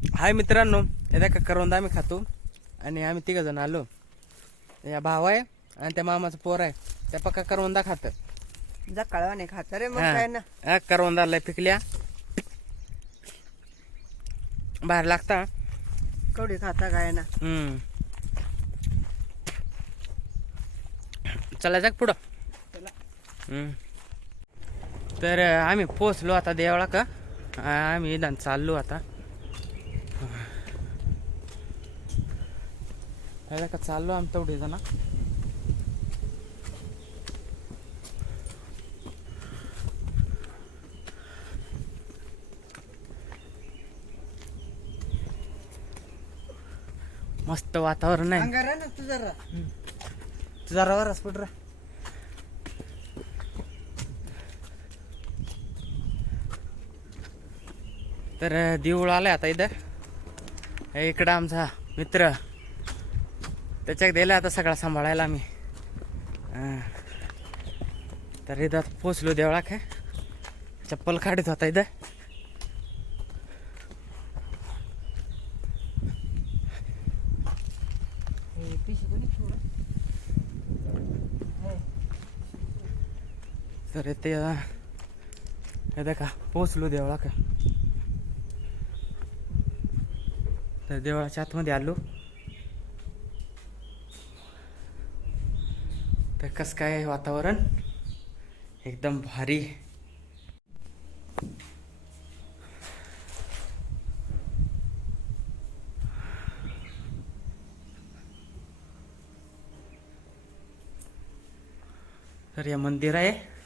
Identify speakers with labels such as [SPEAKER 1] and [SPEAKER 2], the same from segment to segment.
[SPEAKER 1] हाय मित्रांनो येत्या का करवंद आम्ही खातो. आणि आम्ही तिघ जण आलो. या भाव आहे आणि त्या मामाचा पोर आहे. त्या पक्का करवंदा खात.
[SPEAKER 2] जा कळवाने खात. रे मग काय ना.
[SPEAKER 1] करवंदा लय पिकल्या. बाहेर लागता.
[SPEAKER 2] कवडी खाता काय ना.
[SPEAKER 1] हम्म. चला जाग पुढं. हम्म. तर आम्ही पोचलो आता देवळा का आम्ही चाललो आता. हे का चाललो आम्ही तेवढे जण. मस्त वातावरण आहे.
[SPEAKER 2] अंगारा ना तू जरा.
[SPEAKER 1] जरा वरच पुढ तर देऊळ आलाय आता इथं. इकडं आमचा मित्र. त्याच्यात दिला आता सगळा सांभाळायला आम्ही. तर इथं पोचलो देवळा काय चप्पल काढत होता इथं. तर ते येतं का पोचलो देवळा का तर देवळाच्या आतमध्ये आलो. तर कसं काय आहे वातावरण? एकदम भारी. तर हे मंदिर आहे.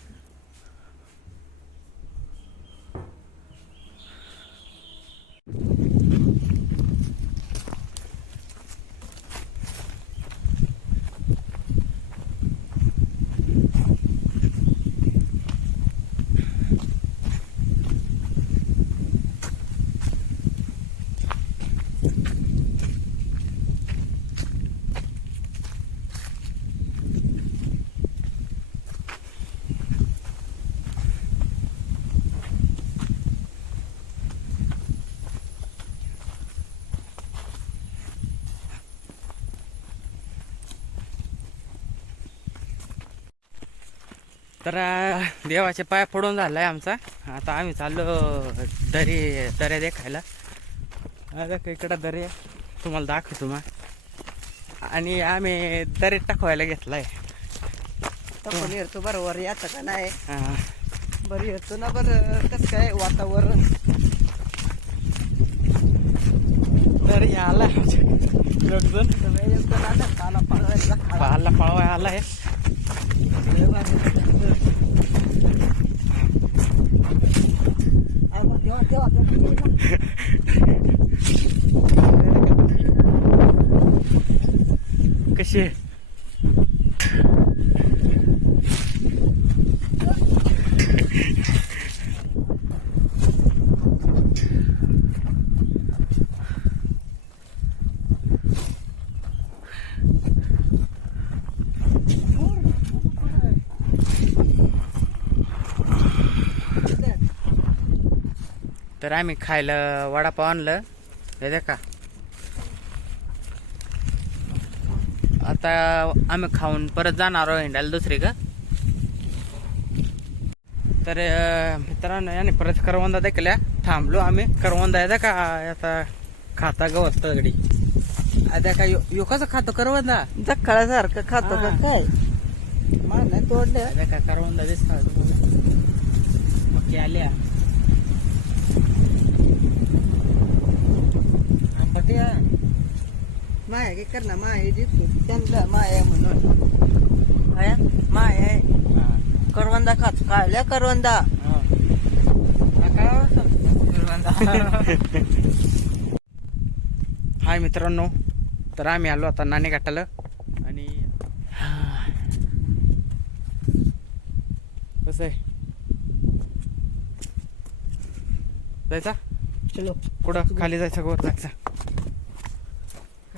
[SPEAKER 1] तर देवाचे पाय पडून झालाय आमचा. आता आम्ही चाललो दरी दर्या देखायला. आता इकडं दर्या तुम्हाला दाखवतो मग. आणि आम्ही दरीत टाकवायला घेतलाय.
[SPEAKER 2] पण येतो बरोबर याचं का नाही?
[SPEAKER 1] हां.
[SPEAKER 2] बरं येतो ना बरं. कसं काय वातावरण? येतो ना ना काला पाळवायला
[SPEAKER 1] पाहाला पळवाय कशी तर आम्ही खायला वडापाव आणलं. हे का आता आम्ही खाऊन परत जाणार आहोत हिंडायला दुसरी का तर मित्रांनो याने परत करवंदा देखल्या थांबलो आम्ही. करवंदा येतं का आता खाता गवत तगडी आता का यो कसं खातो करवंदा?
[SPEAKER 2] जक्काळासारखं खातो का. काय? मान नाही तोडले.
[SPEAKER 1] का करवंदा दिसता मग आल्या.
[SPEAKER 2] पट्या माय काय करणार माय दिसतो त्यांना माय आहे म्हणून. आहे माय आहे. करवंदा खात कायल्या करवंदा.
[SPEAKER 1] हाय मित्रांनो तर आम्ही आलो आता नाणे घाटाला आणि कसं आहे? जायचा?
[SPEAKER 2] चलो.
[SPEAKER 1] कुठं? खाली जायचं वर जायचं?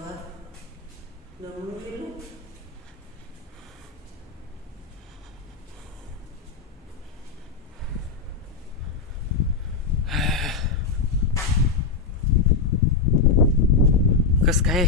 [SPEAKER 2] बा जमून गेलो.
[SPEAKER 1] कस काय?